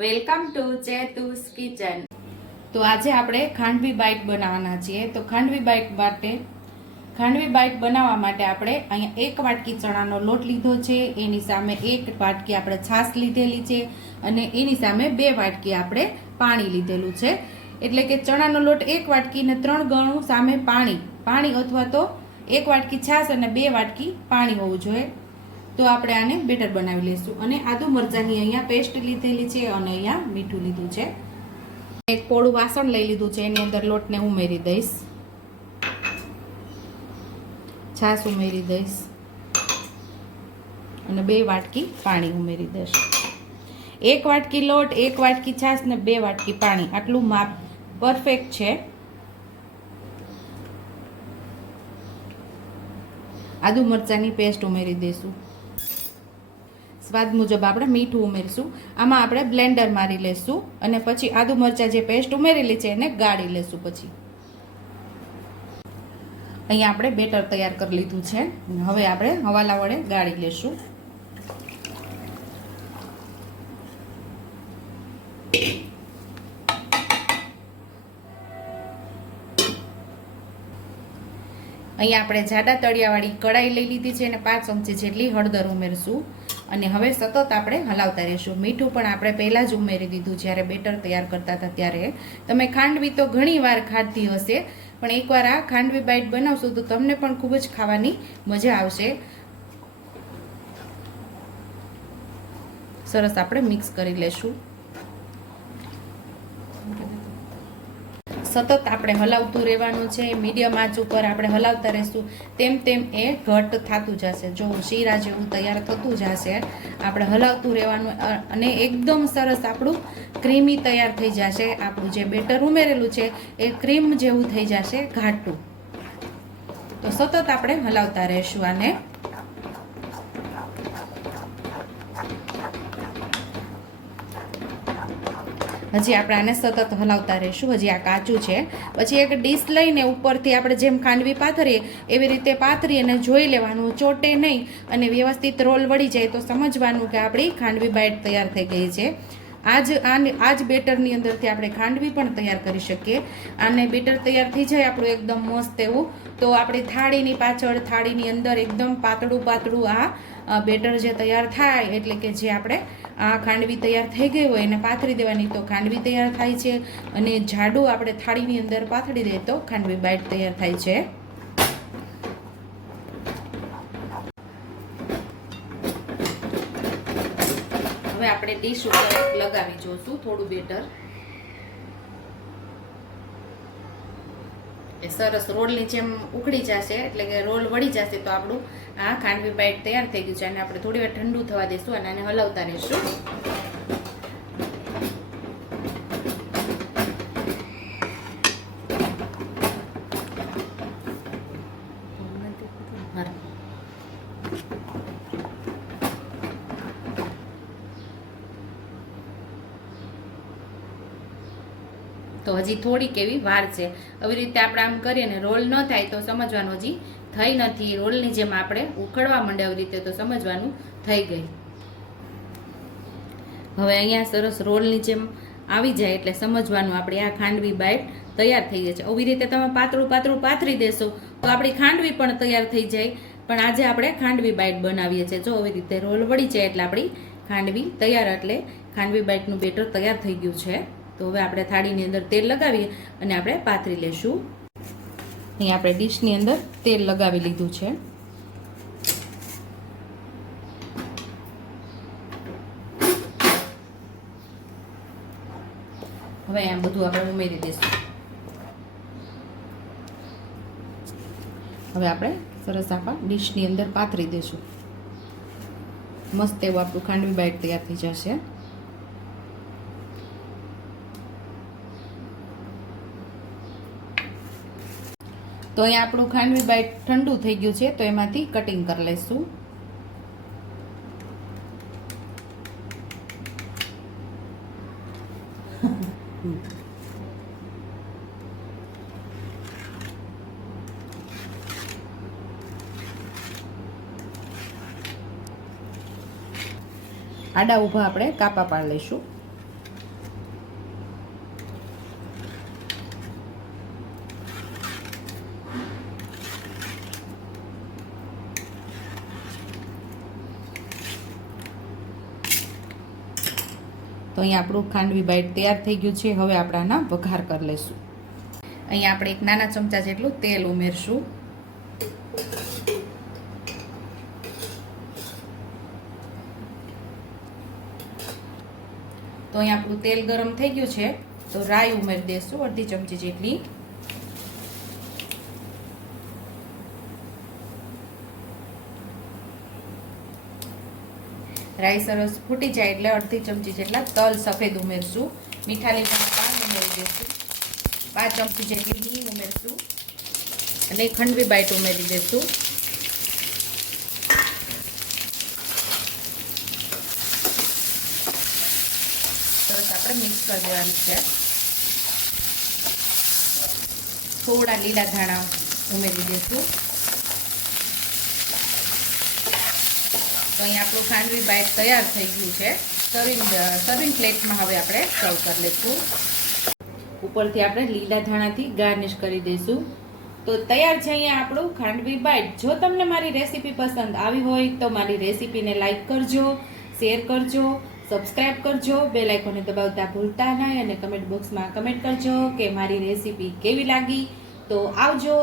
Welcome to ચેતુસ kitchen. તો આજે આપણે ખાંડવી બાઈટ બનાવવાના છીએ. તો ખાંડવી બાઈટ માટે, ખાંડવી બાઈટ બનાવવા માટે આપણે અહીંયા એક વાટકી ચણાનો લોટ લીધો છે. એની સામે એક વાટકી આપણે છાશ લીધેલી છે અને એની સામે બે વાટકી આપણે પાણી લીધેલું છે. એટલે કે ચણાનો લોટ એક વાટકી ને ત્રણ ગણું સામે પાણી પાણી અથવા તો એક વાટકી છાશ અને બે વાટકી પાણી હોવું જોઈએ. તો આપણે આને બેટર બનાવી લઈશું. અને આદુ મરચાંની અહીંયા પેસ્ટ લીધેલી છે અને અહીંયા મીઠું લીધું છે. એક પોળું વાસણ લઈ લીધું છે, એની અંદર લોટને ઉમેરી દઈશ. છાશ ઉમેરી દઈશ. અને બે વાટકી પાણી ઉમેરી દઈશ. એક વાટકી લોટ, એક વાટકી છાશ ને બે વાટકી પાણી. આટલું માપ પરફેક્ટ છે. આદુ મરચાંની પેસ્ટ ઉમેરી દઈશું. સ્વાદ મુજબ આપણે મીઠું ઉમેરશું. આમાં આપણે બ્લેન્ડર મારી લેશું અને પછી આદુ મરચાં જે પેસ્ટ ઉમેરેલી છે એને ગાળી લેશું પછી. અહીંયા આપણે બેટર તૈયાર કરી લીધું છે. હવે આપણે હવાલા વડે ગાળી લેશું. અહીંયા આપણે જાડા તળિયાવાળી કડાઈ લઈ લીધી છે અને પાંચ ચમચી જેટલી હળદર ઉમેરશું. અને હવે સતત આપણે હલાવતા રહીશું. મીઠું પણ આપણે પહેલાં જ ઉમેરી દીધું જ્યારે બેટર તૈયાર કરતા હતા ત્યારે. તમે ખાંડવી તો ઘણી વાર ખાધી હશે, પણ એકવાર આ ખાંડવી બાઈટ બનાવશો તો તમને પણ ખૂબ જ ખાવાની મજા આવશે. સરસ, આપણે મિક્સ કરી લેશું. સતત આપણે હલાવતું રહેવાનું છે, મીડિયમ આંચ ઉપર આપણે હલાવતા રહીશું, તેમ તેમ એ ઘટ થતું જશે. જો શીરા જેવું તૈયાર થતું જશે, આપણે હલાવતું રહેવાનું અને એકદમ સરસ આપણું ક્રીમી તૈયાર થઈ જશે. આપણું જે બેટર ઉમેરેલું છે, એ ક્રીમ જેવું થઈ જશે, ઘાટું. તો સતત આપણે હલાવતા રહીશું આને. હજી આપણે આને સતત હલાવતા રહીશું, હજી આ કાચું છે. પછી એક ડીશ લઈને ઉપરથી આપણે જેમ ખાંડવી પાથરીએ, એવી રીતે પાથરી અને જોઈ લેવાનું, ચોટે નહીં અને વ્યવસ્થિત રોલ વળી જાય તો સમજવાનું કે આપણી ખાંડવી બાઈટ તૈયાર થઈ ગઈ છે. આજ આને આ જ બેટરની અંદરથી આપણે ખાંડવી પણ તૈયાર કરી શકીએ. આને બેટર તૈયાર થઈ જાય આપણું એકદમ મસ્ત એવું. તો આપણી થાળીની પાછળ, થાળીની અંદર એકદમ પાતળું પાતળું આ બેટર જે તૈયાર થાય, એટલે કે જે આપણે આ ખાંડવી તૈયાર થઈ ગઈ હોય એને પાથરી દેવાની. તો ખાંડવી તૈયાર થાય છે અને જાડું આપણે થાળીની અંદર પાથરી દઈએ તો ખાંડવી બાઈટ તૈયાર થાય છે હવે આપણે ડીશ ઉપર લગાવી જોશું, થોડું બેટર. સરસ રોલની જેમ ઉકળી જશે, એટલે કે રોલ વળી જશે તો આપણું આ ખાંડવી બાઈટ તૈયાર થઈ ગયું છે, અને આપણે થોડી વાર ઠંડુ થવા દઈશું અને આને હલાવતા રહીશું. તો હજી થોડીક એવી વાર છે. આવી રીતે આપણે આમ કરીએ ને રોલ ન થાય તો સમજવાનું હજી થઈ નથી. રોલની જેમ આપણે ઉખડવા માંડે આવી રીતે તો સમજવાનું થઈ ગઈ. હવે અહીંયા સરસ રોલની જેમ આવી જાય એટલે સમજવાનું આપણે આ ખાંડવી બાઈટ તૈયાર થઈ જાય છે. આવી રીતે તમે પાતળું પાતળું પાથરી દેશો તો આપણી ખાંડવી પણ તૈયાર થઈ જાય. પણ આજે આપણે ખાંડવી બાઈટ બનાવીએ છીએ. જો આવી રીતે રોલ વળી જાય એટલે આપણી ખાંડવી તૈયાર એટલે ખાંડવી બાઈટનું બેટર તૈયાર થઈ ગયું છે. તો હવે આપણે થાળીની અંદર તેલ લગાવીએ અને આપણે પાથરી લેશું. અહીં આપણે ડીશની અંદર તેલ લગાવી લીધું છે. હવે આ બધું આપણે ઉમેરી દઈશું હવે આપણે સરસ આપણા ડીશની અંદર પાથરી દઈશું મસ્ત એવું આપણું ખાંડવી બાઈટ તૈયાર થઈ જશે. તો અહીંયા આપણું ખાંડવી બાઈટ ઠંડુ થઈ ગયું છે, તો એમાંથી કટિંગ કરી લઈશું. આડા ઊભા આપણે કાપા પાડી લઈશું. તો અહીંયા આપણું ખાંડવી બાઈટ તૈયાર થઈ ગયું છે. હવે આપણે આના વઘાર કરી લઈશું. અહીંયા આપણે એક નાના ચમચા જેટલું તેલ ઉમેરશું. તો અહીં આપણું તેલ ગરમ થઈ ગયું છે. તો રાઈ ઉમેરી દેશું. અડધી ચમચી જેટલી. રાઈ સરસ ફૂટી જાય એટલે અડધી ચમચી જેટલા તલ સફેદ ઉમેરશું. મીઠા લીમડાના પાન ઉમેરી દઈશું પાંચ ચમચી જેટલી હિંગ ઉમેરશું. અને ખંડવી બાઈટ ઉમેરી દઈશું સરસ આપણે મિક્સ કરી દેવાનું છે. થોડા લીલા ધાણા ઉમેરી દઈશું તો અહીં આપણું ખાંડવી બાઈટ તૈયાર થઈ ગયું છે. સર્વિંગ સર્વિંગ પ્લેટમાં હવે આપણે સર્વ કરી લઈશું ઉપરથી આપણે લીલા ધાણાથી ગાર્નિશ કરી દઈશું. તો તૈયાર છે અહીંયા આપણું ખાંડવી બાઈટ જો તમને મારી રેસીપી પસંદ આવી હોય તો મારી રેસીપીને લાઇક કરજો શેર કરજો સબસ્ક્રાઇબ કરજો બે લાઇકોને દબાવતા ભૂલતા નહીં અને કમેન્ટ બોક્સમાં કમેન્ટ કરજો કે મારી રેસીપી કેવી લાગી. તો આવજો.